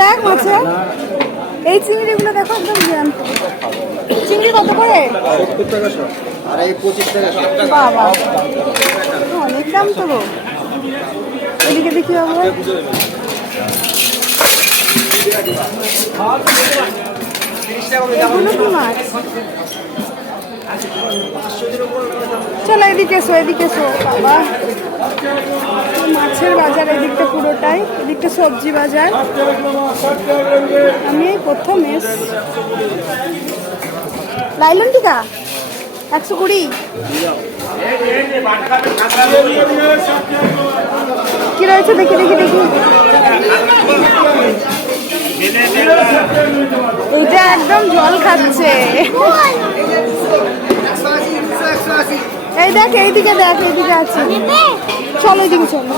দেখ মাছে এই চিংড়িগুলো দেখো একদম জ্যান্ত। চিংড়ি কত করে? বাবা অনেক দাম তো গো। এদিকে দেখি বাবু মাছ। চলো এদিকে এসো, এদিকে এসো। বাবা মাছের বাজার এদিকটা পুরোটাই, এদিকটা সবজি বাজার। আমি প্রথম লাইলন টিকা 120 কি রয়েছে দেখি দেখি দেখি। এইটা একদম জল খাচ্ছে। এই দেখ এইদিকে দেখ, এইদিকে আছে। চলো এইদিকে চলো।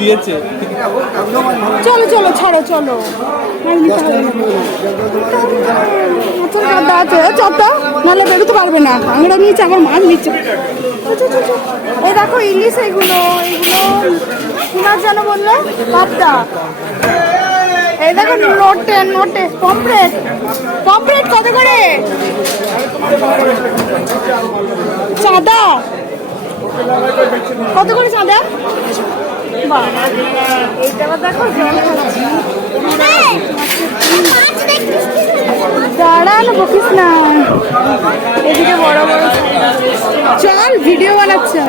দিয়েছে চলো চলো ছাড়ো চলো। নাহলে বেরোতে পারবে না। আঙড়া নিয়েছে আবার মাছ নিচ্ছে। এই দেখো ইলিশ, এইগুলো কি মাছ যেন বললো? পাবদা। এই দেখো নোটে নোটে পমফ্রেট। পমফ্রেট কত করে? চাঁদা কত করে চাঁদা? এইটা দেখো দাঁড়ানো বকিস না। এদিকে বড় বড় চল ভিডিও বানাচ্ছে।